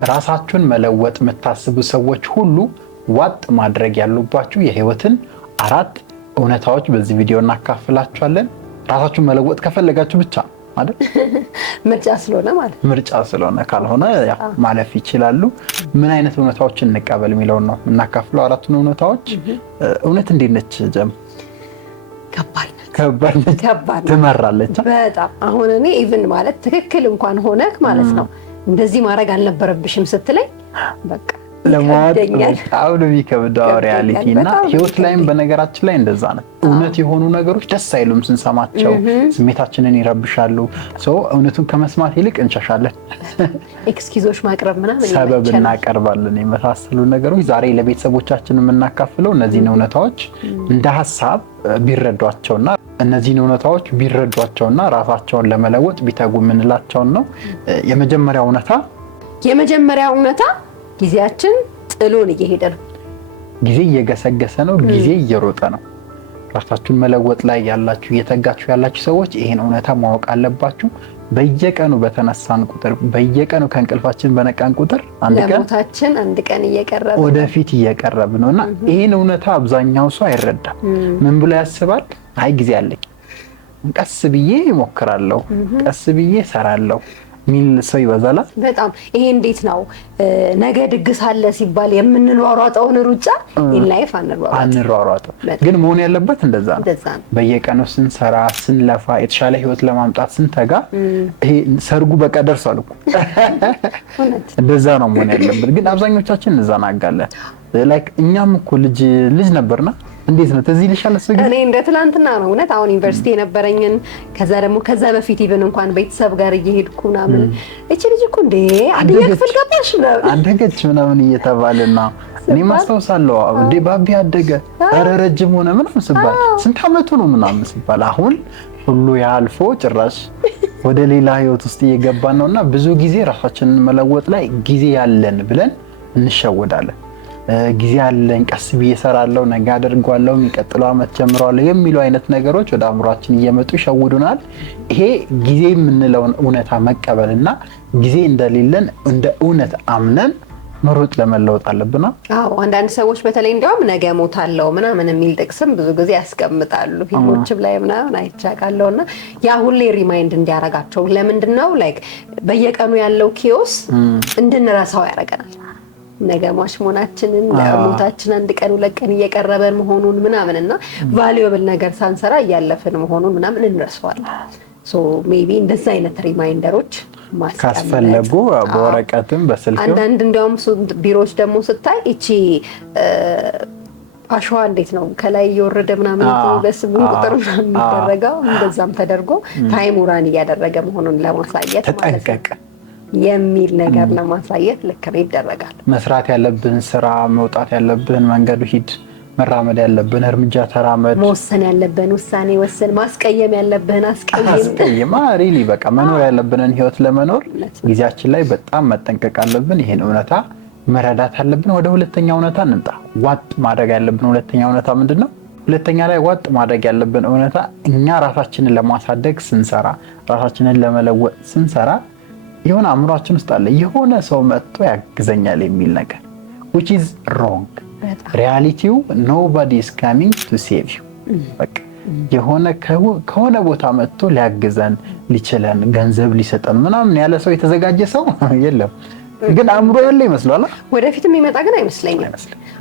ራሳችሁን መለወጥ የምታስቡ ሰዎች ሁሉ ዋጥ ማድረግ ያሉባችሁ የህይወትን 4 እውነታዎች በዚህ ቪዲዮ እናካፍላችኋለን። ራሳችሁን መለወጥ ከፈለጋችሁ ብቻ አይደል? ምርጫ ስለሆነ ካልሆነ ማለፍ ይችላሉ። ምን አይነት እውነታዎችን እንቀበል የሚለው ነው እናካፍለው። 4ቱን እውነታዎች። እውነት እንዴት ነች ጀም? ከባድ ነች። ትመራለች በጣም። አሁን እኔ ኢቭን ማለት ትክክል እንኳን ሆነክ ማለት ነው እንደዚህ ማድረግ አልነበረብሽም ስትለኝ በቃ ለማወቅ በጣም ነው የሚከብደው ሪያሊቲ እና ህይወት ላይም በነገራችን ላይ እንደዛ ነው። እውነት የሆኑ ነገሮች ደስ አይሉም ስንሰማቸው፣ ስሜታችንን ይረብሻሉ። እውነቱን ከመስማት ይልቅ እንሸሻለን። ኤክስኪውዞች ማቅረብ ምናምን ሰበብ እናቀርባለን የመሳሰሉ ነገሮች። ዛሬ ለቤተሰቦቻችን የምናካፍለው እነዚህን እውነታዎች እንደ ሀሳብ ቢረዷቸውና እነዚህን እውነታዎች ቢረዷቸውና ራሳቸውን ለመለወጥ ቢተጉ የምንላቸውን ነው። የመጀመሪያው እውነታ ጊዜያችን ጥሎን እየሄደ ነው። ጊዜ እየገሰገሰ ነው። ጊዜ እየሮጠ ነው። ራሳችሁን መለወጥ ላይ ያላችሁ እየተጋችሁ ያላችሁ ሰዎች ይሄን እውነታ ማወቅ አለባችሁ። በየቀኑ በተነሳን ቁጥር፣ በየቀኑ ከእንቅልፋችን በነቃን ቁጥር አንድ ቀን እየቀረበ ወደፊት እየቀረበ ነውና ይሄን እውነታ አብዛኛው ሰው አይረዳም። ምን ብሎ ያስባል? አይ ጊዜ አለኝ፣ ቀስ ብዬ እሞክራለሁ፣ ቀስ ብዬ እሰራለሁ ሚል ሰው ይበዛል በጣም። ይሄ እንዴት ነው ነገ ድግስ አለ ሲባል የምንሯሯጠውን ሩጫ ኢን ላይፍ አንሯሯጠው። ግን መሆን ያለበት እንደዛ ነው። በየቀኑ ስንሰራ ስንለፋ የተሻለ ህይወት ለማምጣት ስንተጋ ይሄ ሰርጉ በቃ ደርሷል እኮ እንደዛ ነው መሆን ያለበት። ግን አብዛኞቻችን እንዘናጋለን። ላይክ እኛም እኮ ልጅ ነበርና እንዴት ነው ተዚህ ልሻለ ሰው እኔ እንደ ትላንትና ነው እውነት። አሁን ዩኒቨርሲቲ የነበረኝን ከዛ በፊት ኢቭን እንኳን ቤተሰብ ጋር እየሄድኩ ምናምን እቺ ልጅ እኮ እንዴ አንደኛ ክፍል ገባሽ አንደገች ምናምን እየተባለና እኔ ማስተውሳለሁ እንዴ ባቢ አደገ ኧረ ረጅም ሆነ ምናምን ሲባል ስንት አመቱ ነው ምናምን ሲባል አሁን ሁሉ ያልፎ ጭራሽ ወደ ሌላ ህይወት ውስጥ እየገባን ነውና ብዙ ጊዜ ራሳችንን መለወጥ ላይ ጊዜ ያለን ብለን እንሸወዳለን። ጊዜ ያለን ቀስ ብዬ እሰራለሁ፣ ነገ አደርጋለሁ፣ የሚቀጥለው አመት ጀምራለሁ የሚሉ አይነት ነገሮች ወደ አእምሯችን እየመጡ ይሸውዱናል። ይሄ ጊዜ የምንለውን እውነታ መቀበልና ጊዜ እንደሌለን እንደ እውነት አምነን መሮጥ ለመለወጥ አለብና። አንዳንድ ሰዎች በተለይ እንዲያውም ነገ ሞታለሁ ምናምን የሚል ጥቅስም ብዙ ጊዜ ያስቀምጣሉ ፊልሞችም ላይ ምናምን አይቻቃለሁና ያ ሁሌ ሪማይንድ እንዲያረጋቸው። ለምንድን ነው ላይክ በየቀኑ ያለው ኪዮስ እንድንረሳው ያደርገናል። ነገ ማሽሞናችንን ለሞታችን አንድ ቀን 2 ቀን እየቀረበን መሆኑን ምናምንና ቫልዩብል ነገር ሳንሰራ እያለፈን መሆኑን ምናምን እንረሳዋለን። ሜቢ እንደዛ አይነት ሪማይንደሮች ካስፈለጉ በወረቀትም በስልክም አንዳንድ እንዲያውም ቢሮዎች ደግሞ ስታይ እቺ አሸዋ እንዴት ነው ከላይ እየወረደ ምናምን በስሙ ቁጥር ምናምን የሚደረገው እንደዛም ተደርጎ ታይም ራን እያደረገ መሆኑን ለማሳየት ማለት ነው የሚል ነገር ለማሳየት ልክ ነው ይደረጋል። መስራት ያለብን ስራ፣ መውጣት ያለብን መንገዱ ሂድ፣ መራመድ ያለብን እርምጃ ተራመድ፣ መወሰን ያለብን ውሳኔ ወስን፣ ማስቀየም ያለብን አስቀይም። ሪሊ በቃ መኖር ያለብንን ህይወት ለመኖር ጊዜያችን ላይ በጣም መጠንቀቅ አለብን። ይሄን እውነታ መረዳት አለብን። ወደ ሁለተኛው እውነታ እንምጣ። ዋጥ ማድረግ ያለብን ሁለተኛው እውነታ ምንድነው? ሁለተኛ ላይ ዋጥ ማድረግ ያለብን እውነታ እኛ ራሳችንን ለማሳደግ ስንሰራ፣ ራሳችንን ለመለወጥ ስንሰራ የሆነ አእምሯችን ውስጥ አለ የሆነ ሰው መጥቶ ያግዘኛል የሚል ነገር which is wrong። ሪያሊቲው nobody is coming to save you። በቃ የሆነ ከሆነ ቦታ መጥቶ ሊያግዘን ሊችለን ገንዘብ ሊሰጠን ምናምን ያለ ሰው የተዘጋጀ ሰው የለም። ግን አእምሮ ያለ ይመስላል ወደፊትም ይመጣ ግን አይመስለኝም።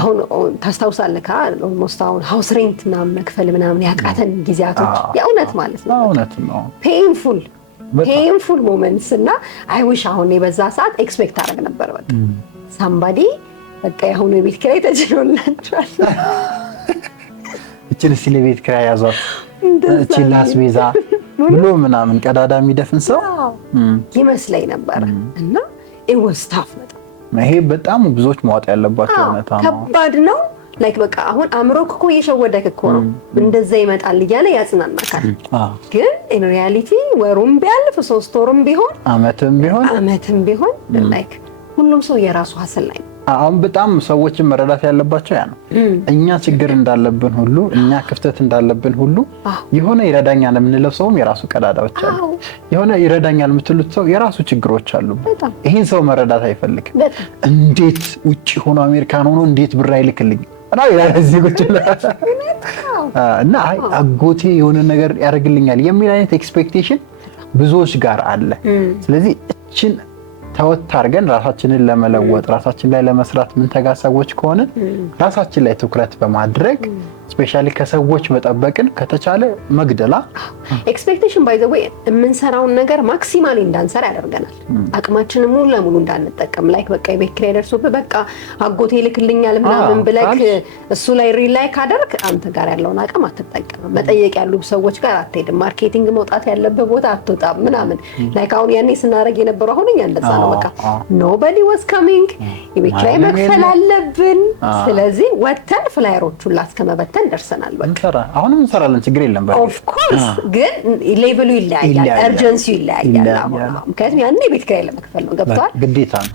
አሁን ታስታውሳለህ almost አሁን ሃውስ ሬንት ምናምን መክፈል ምናምን ያቃተን ጊዜያቶች የእውነት ማለት ነው እውነት ነው painful moments እና I wish አሁን የበዛ ሰዓት ኤክስፔክት አደረግ ነበር በቃ somebody በቃ የሆነ የቤት ኪራይ ተችሎላችኋል እቺን ሲል የቤት ኪራይ ያዟት እቺን ላስቤዛ ብሎ ምናምን ቀዳዳ የሚደፍን ሰው ይመስለኝ ነበር እና it was tough በጣም ይሄ በጣም ብዙዎች ማወቅ ያለባቸው እውነታ ነው። ከባድ ነው ላይክ በቃ አሁን አእምሮክ እኮ እየሸወደክ እኮ ነው እንደዛ ይመጣል እያለ ያጽናናካል። ግን ኢን ሪያሊቲ ወሩም ቢያልፍ 3 ወሩም ቢሆን አመትም ቢሆን ላይክ ሁሉም ሰው የራሱ ሀስል ላይ ነው አሁን በጣም ሰዎችን መረዳት ያለባቸው ያ ነው። እኛ ችግር እንዳለብን ሁሉ እኛ ክፍተት እንዳለብን ሁሉ የሆነ ይረዳኛል የምንለው ሰውም የራሱ ቀዳዳዎች አሉ። የሆነ ይረዳኛል የምትሉት ሰው የራሱ ችግሮች አሉ። ይሄን ሰው መረዳት አይፈልግም። እንዴት ውጪ ሆኖ አሜሪካን ሆኖ እንዴት ብር አይልክልኝ እና ያለዚህ ቁጭ እና አጎቴ የሆነ ነገር ያደርግልኛል የሚል አይነት ኤክስፔክቴሽን ብዙዎች ጋር አለ። ስለዚህ እችን ተወት አድርገን ራሳችንን ለመለወጥ ራሳችን ላይ ለመስራት ምን ተጋ ሰዎች ከሆነ ራሳችን ላይ ትኩረት በማድረግ ስፔሻሊ ከሰዎች መጠበቅን ከተቻለ መግደላ ኤክስፔክቴሽን ባይ ዘ ዌይ የምንሰራውን ነገር ማክሲማሊ እንዳንሰራ ያደርገናል። አቅማችንን ሙሉ ለሙሉ እንዳንጠቀም ላይክ በቃ የቤት ኪራይ ደርሶብህ በቃ አጎቴ ልክልኛል ምናምን ብለክ እሱ ላይ ሪላይ ካደርክ አንተ ጋር ያለውን አቅም አትጠቀምም። መጠየቅ ያሉ ሰዎች ጋር አትሄድም። ማርኬቲንግ መውጣት ያለበት ቦታ አትወጣም ምናምን ላይክ አሁን ያኔ ስናደርግ የነበረው አሁን እኛ እንደዛ ነው። በቃ nobody was coming የቤት ኪራይ መክፈል አለብን። ስለዚህ ወተን ፍላየሮቹን ላስከመበተን ደርሰናል። በቃ አሁንም እንሰራለን፣ ችግር የለም። ኦፍ ኮርስ ግን ሌቭሉ ይለያያል፣ እርጀንሲው ይለያያል። ምክንያቱም ያኔ ቤት ኪራይ ለመክፈል ነው። ገብቷል? ግዴታ ነው።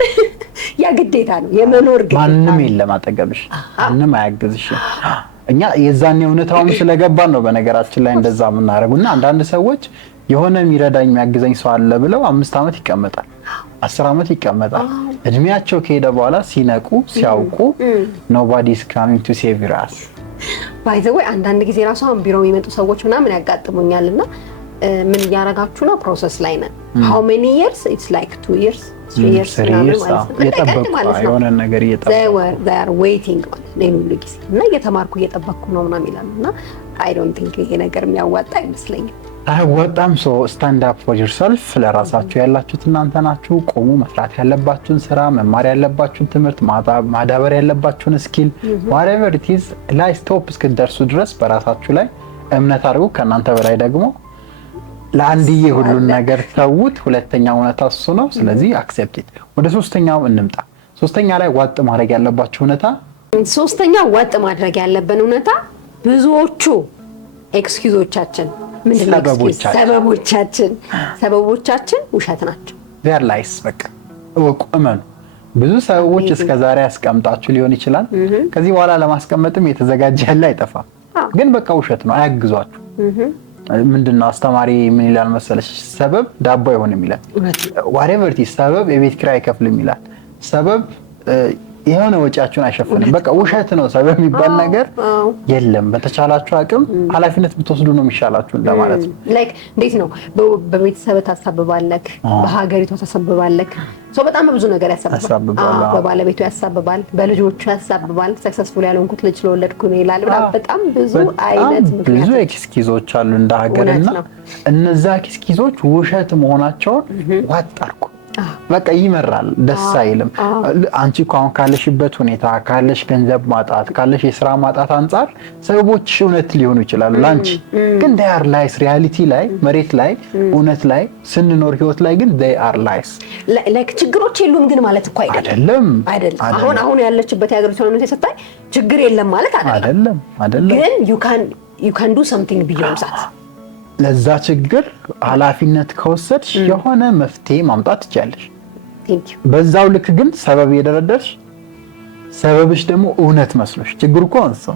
ያ ግዴታ ነው፣ የመኖር ግዴታ። ማንም የለም አጠገብሽ፣ ማንም አያግዝሽ። እኛ የዛኔ እውነታውን ስለገባን ነው በነገራችን ላይ እንደዛ የምናደርጉና አንዳንድ ሰዎች የሆነ የሚረዳኝ የሚያግዘኝ ሰው አለ ብለው 5 ዓመት ይቀመጣል፣ 10 ዓመት ይቀመጣል። እድሜያቸው ከሄደ በኋላ ሲነቁ ሲያውቁ nobody is coming to save us ባይ ዘ ወይ አንዳንድ ጊዜ ራሱ አሁን ቢሮ የሚመጡ ሰዎች ምናምን ያጋጥሙኛልና ምን እያረጋችሁ ነው? ፕሮሰስ ላይ ነን። how many years? it's like 2 years 3 years ማለት ነው። የሆነ ነገር እየጠበቁ they are waiting እና እየተማርኩ እየጠበቅኩ ነው ምናምን ይላሉና I don't think ይሄ ነገር የሚያዋጣ አይመስለኝም። አይወጣም። ሶ ስታንድ አፕ ፎር ዮርሰልፍ። ለራሳችሁ ያላችሁት እናንተ ናችሁ። ቆሙ። መስራት ያለባችሁን ስራ፣ መማር ያለባችሁን ትምህርት፣ ማዳበር ያለባችሁን ስኪል whatever it is ላይ ስቶፕ እስክትደርሱ ድረስ በራሳችሁ ላይ እምነት አድርጉ። ከእናንተ በላይ ደግሞ ለአንድዬ ሁሉን ነገር ተውት። ሁለተኛው እውነታ እሱ ነው። ስለዚህ አክሴፕት ኢት። ወደ ሶስተኛው እንምጣ። ሶስተኛ ላይ ዋጥ ማድረግ ያለባችሁ እውነታ፣ ሶስተኛው ዋጥ ማድረግ ያለብን እውነታ ብዙዎቹ ኤክስኪውዞቻችን ምንድነው? ሰበቦቻችን ውሸት ናቸው። ዜር ላይስ በቃ እወቁ፣ እመኑ። ብዙ ሰዎች እስከዛሬ ያስቀምጣችሁ ሊሆን ይችላል። ከዚህ በኋላ ለማስቀመጥም የተዘጋጀ ያለ አይጠፋም። ግን በቃ ውሸት ነው፣ አያግዟችሁ። ምንድነው አስተማሪ ምን ይላል መሰለሽ? ሰበብ ዳቦ አይሆንም ይላል። whatever it is ሰበብ የቤት ኪራይ አይከፍልም ይላል። ሰበብ የሆነ ወጪያችሁን አይሸፍንም። በቃ ውሸት ነው። ሰበብ የሚባል ነገር የለም። በተቻላችሁ አቅም ኃላፊነት ብትወስዱ ነው የሚሻላችሁ እንደማለት ነው። ላይክ እንዴት ነው በቤተሰብ ታሳብባለክ፣ በሀገሪቱ ታሳብባለክ። በጣም ብዙ ነገር ያሳብባል። በባለቤቱ ያሳብባል፣ በልጆቹ ያሳብባል። ሰክሰስፉል ያልሆንኩት ልጅ ስለወለድኩ ነው ይላል። በጣም ብዙ አይነት ብዙ ኤክስኪውዞች አሉ እንደ ሀገርና እነዛ ኤክስኪውዞች ውሸት መሆናቸውን ዋጥ አድርጉ። በቃ ይመራል፣ ደስ አይልም። አንቺ አሁን ካለሽበት ሁኔታ ካለሽ ገንዘብ ማጣት ካለሽ የሥራ ማጣት አንፃር ሰበቦች እውነት ሊሆኑ ይችላሉ ላንቺ። ግን they are lies ሪያሊቲ ላይ መሬት ላይ እውነት ላይ ስንኖር ህይወት ላይ ግን they are lies። ላይክ ችግሮች የሉም ግን ማለት እኮ አይደለም። አሁን ያለችበት የሀገሪቱ ሁኔታ ስታይ ችግር የለም ማለት አይደለም። ግን you can do something beyond that። ለዛ ችግር ኃላፊነት ከወሰድሽ የሆነ መፍትሄ ማምጣት ትችያለሽ። በዛው ልክ ግን ሰበብ የደረደርሽ ሰበብሽ ደግሞ እውነት መስሎሽ ችግሩ እኮ አንሰው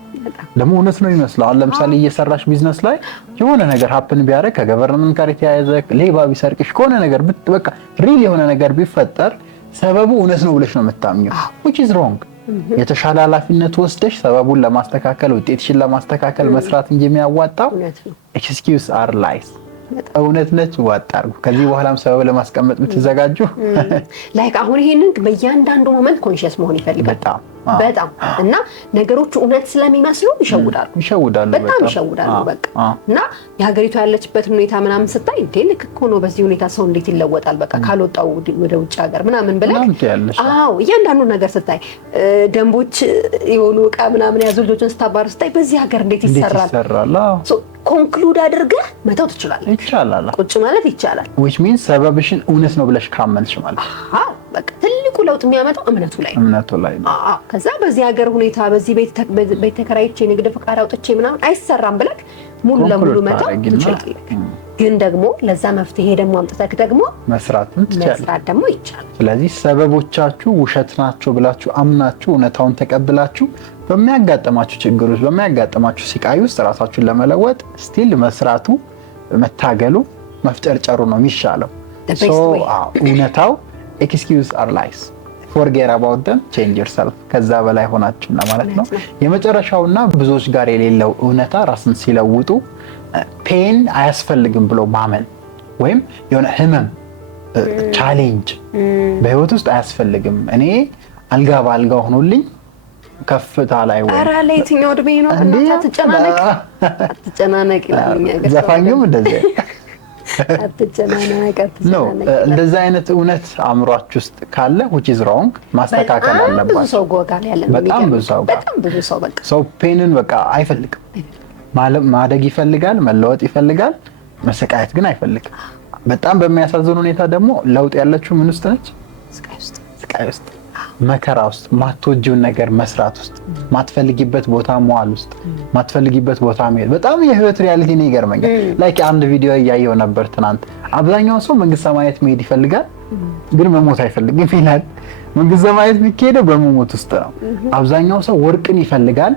ደግሞ እውነት ነው ይመስላል። አሁን ለምሳሌ እየሰራሽ ቢዝነስ ላይ የሆነ ነገር ሀፕን ቢያደርግ ከገቨርንመንት ጋር የተያያዘ ሌባ ቢሰርቅሽ ከሆነ ነገር በቃ ሪል የሆነ ነገር ቢፈጠር ሰበቡ እውነት ነው ብለሽ ነው የምታምኚው which is wrong። የተሻለ ኃላፊነት ወስደሽ ሰበቡን ለማስተካከል ውጤትሽን ለማስተካከል መስራት እንጂ የሚያዋጣው ኤክስኪውዝ አር ላይስ። እውነት ነች ዋጣሩ። ከዚህ በኋላም ሰበብ ለማስቀመጥ ብትዘጋጁ ላይክ አሁን ይሄንን በእያንዳንዱ ሞመንት ኮንሺየስ መሆን ይፈልጋል በጣም እና ነገሮቹ እውነት ስለሚመስሉ ይሸውዳሉ በጣም ይሸውዳሉ። በቃ እና የሀገሪቱ ያለችበት ሁኔታ ምናምን ስታይ እንዴ ልክ እኮ ነው በዚህ ሁኔታ ሰው እንዴት ይለወጣል በቃ ካልወጣው ወደ ውጭ ሀገር ምናምን ብለህ እያንዳንዱ ነገር ስታይ ደንቦች የሆኑ ዕቃ ምናምን ያዙ ልጆችን ስታባር ስታይ በዚህ ሀገር እንዴት ይሰራል ኮንክሉድ አድርገህ መተው ትችላለህ። ይቻላል፣ ቁጭ ማለት ይቻላል። which means ሰበብሽን እውነት ነው ብለሽ ካመንሽ ማለት በቃ ትልቁ ለውጥ የሚያመጣው እምነቱ ላይ ነው። ከዛ በዚህ ሀገር ሁኔታ በዚህ ቤት ተከራይቼ ንግድ ፈቃድ አውጥቼ ምናምን አይሰራም ብለህ ሙሉ ለሙሉ መተው ትችላለህ። ግን ደግሞ ለዛ መፍትሄ ደግሞ አምጥተክ ደግሞ መስራት ደግሞ ይቻላል። ስለዚህ ሰበቦቻችሁ ውሸት ናቸው ብላችሁ አምናችሁ እውነታውን ተቀብላችሁ በሚያጋጥማችሁ ችግሮች በሚያጋጥማችሁ ስቃይ ውስጥ ራሳችሁን ለመለወጥ ስቲል መስራቱ መታገሉ መፍጨርጨሩ ነው የሚሻለው። እውነታው ኤክስኪውዝ አር ላይስ forget about them change yourself ከዛ በላይ ሆናችሁ ማለት ነው። የመጨረሻውና ብዙዎች ጋር የሌለው እውነታ ራስን ሲለውጡ ፔን አያስፈልግም ብሎ ማመን ወይም የሆነ ህመም ቻሌንጅ በህይወት ውስጥ አያስፈልግም እኔ አልጋ ባልጋ ሆኖልኝ ከፍታ ላይ ወይ አራ ለየትኛው እድሜ ነው አትጨናነቅ ይላል ዘፋኙም እንደዚህ አትጨናነቅ ነው። እንደዛ አይነት እውነት አእምሯችሁ ውስጥ ካለ which is wrong ማስተካከል አለበት። ብዙ ሰው ጎጋል ያለ በጣም ብዙ ሰው በቃ ሰው ፔንን በቃ አይፈልግም። ማደግ ይፈልጋል፣ መለወጥ ይፈልጋል፣ መሰቃየት ግን አይፈልግም። በጣም በሚያሳዝን ሁኔታ ደግሞ ለውጥ ያለችው ምን ውስጥ ነች? ስቃይ ውስጥ፣ መከራ ውስጥ፣ ማትወጂውን ነገር መስራት ውስጥ፣ ማትፈልጊበት ቦታ መዋል ውስጥ፣ ማትፈልጊበት ቦታ መሄድ። በጣም የህይወት ሪያሊቲ ነው። ይገርመኛል። ላይክ አንድ ቪዲዮ እያየሁ ነበር ትናንት። አብዛኛው ሰው መንግስተ ሰማያት መሄድ ይፈልጋል ግን መሞት አይፈልግም ይላል። መንግስተ ሰማያት የሚካሄደው በመሞት ውስጥ ነው። አብዛኛው ሰው ወርቅን ይፈልጋል።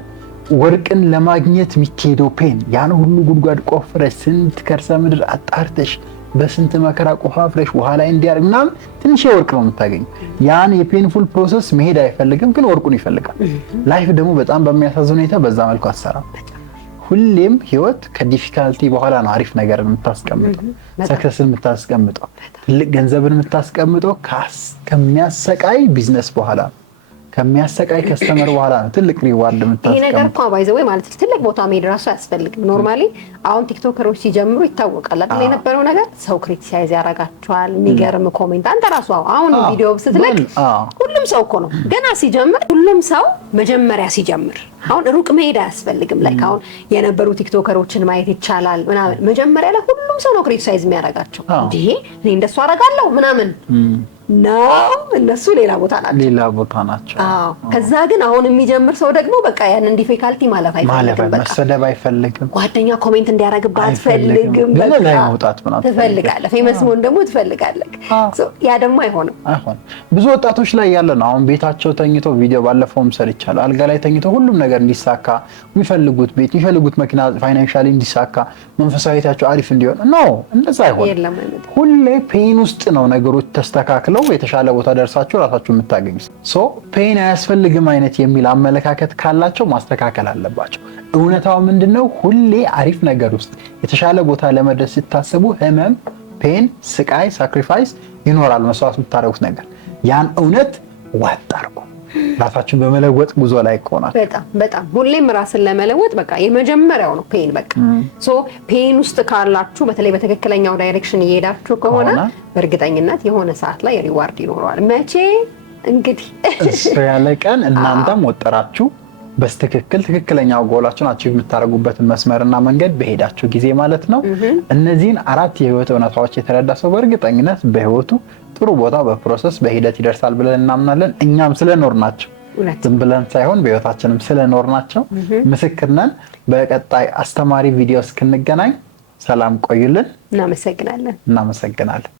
ወርቅን ለማግኘት የሚካሄደው ፔን ያን ሁሉ ጉድጓድ ቆፍረሽ ስንት ከርሰ ምድር አጣርተሽ በስንት መከራ ቆፋፍረሽ ውሃ ላይ እንዲያርግ ምናምን ትንሽ ወርቅ ነው የምታገኝ። ያን የፔንፉል ፕሮሰስ መሄድ አይፈልግም ግን ወርቁን ይፈልጋል። ላይፍ ደግሞ በጣም በሚያሳዝን ሁኔታ በዛ መልኩ አትሰራም። ሁሌም ህይወት ከዲፊካልቲ በኋላ ነው አሪፍ ነገርን የምታስቀምጠው፣ ሰክሰስን የምታስቀምጠው፣ ትልቅ ገንዘብን የምታስቀምጠው ከሚያሰቃይ ቢዝነስ በኋላ ነው። ከሚያሰቃይ ከስተመር በኋላ ነው ትልቅ ሪዋርድ የምታስቀምጠው። ይሄ ነገር እኮ ባይ ዘ ወይ ማለት ትልቅ ቦታ መሄድ ራሱ አያስፈልግም። ኖርማሊ አሁን ቲክቶከሮች ሲጀምሩ ይታወቃል አይደል? የነበረው ነገር ሰው ክሪቲሳይዝ ያደርጋቸዋል። የሚገርም ኮሜንት አንተ ራሱ አሁን ቪዲዮ ስትለቅ ሁሉም ሰው እኮ ነው ገና ሲጀምር፣ ሁሉም ሰው መጀመሪያ ሲጀምር አሁን ሩቅ መሄድ አያስፈልግም። ላይክ አሁን የነበሩ ቲክቶከሮችን ማየት ይቻላል ምናምን። መጀመሪያ ላይ ሁሉም ሰው ነው ክሪቲሳይዝ የሚያደርጋቸው። እንዴ እኔ እንደሱ አደርጋለሁ ምናምን ነው እነሱ ሌላ ቦታ ናቸው። ከዛ ግን አሁን የሚጀምር ሰው ደግሞ በቃ ያንን ዲፊካልቲ ማለፍ አይፈልግም። በቃ መሰደብ አይፈልግም። ጓደኛ ኮሜንት እንዲያረግባት አይፈልግም። በቃ ላይ መውጣት ምናምን ትፈልጋለህ። ፌመስ መሆን ደግሞ ትፈልጋለህ። ያ ደግሞ አይሆንም። ብዙ ወጣቶች ላይ ያለ ነው። አሁን ቤታቸው ተኝተው ቪዲዮ ባለፈውም ሰርቻለሁ። አልጋ ላይ ተኝተው ሁሉም ነገር እንዲሳካ የሚፈልጉት ቤት የሚፈልጉት መኪና ፋይናንሻሊ እንዲሳካ መንፈሳዊታቸው አሪፍ እንዲሆን ነው። እንደዛ አይሆንም። ሁሌ ፔን ውስጥ ነው ነገሮች ተስተካክለው የተሻለ ቦታ ደርሳችሁ ራሳችሁ የምታገኙት። ፔን አያስፈልግም አይነት የሚል አመለካከት ካላቸው ማስተካከል አለባቸው። እውነታው ምንድነው? ሁሌ አሪፍ ነገር ውስጥ የተሻለ ቦታ ለመድረስ ሲታሰቡ ህመም፣ ፔን፣ ስቃይ፣ ሳክሪፋይስ ይኖራል። መስዋዕት የምታደርጉት ነገር ያን እውነት ዋጥ አድርጉ። ራሳችሁን በመለወጥ ጉዞ ላይ ቆናል። በጣም ሁሌም ራስን ለመለወጥ በቃ የመጀመሪያው ነው ፔን። በቃ ፔን ውስጥ ካላችሁ በተለይ በትክክለኛው ዳይሬክሽን እየሄዳችሁ ከሆነ በእርግጠኝነት የሆነ ሰዓት ላይ ሪዋርድ ይኖረዋል። መቼ እንግዲህ እሱ ያለ ቀን እናንተም ወጠራችሁ በስትክክል ትክክለኛው ጎላችሁን አቺቭ የምታደርጉበትን መስመርና መንገድ በሄዳችሁ ጊዜ ማለት ነው። እነዚህን 4 የህይወት እውነታዎች የተረዳ ሰው በእርግጠኝነት በህይወቱ ጥሩ ቦታ በፕሮሰስ በሂደት ይደርሳል ብለን እናምናለን። እኛም ስለኖርናቸው ዝም ብለን ሳይሆን በህይወታችንም ስለኖርናቸው ምስክር ነን። በቀጣይ አስተማሪ ቪዲዮ እስክንገናኝ ሰላም ቆዩልን። እናመሰግናለን።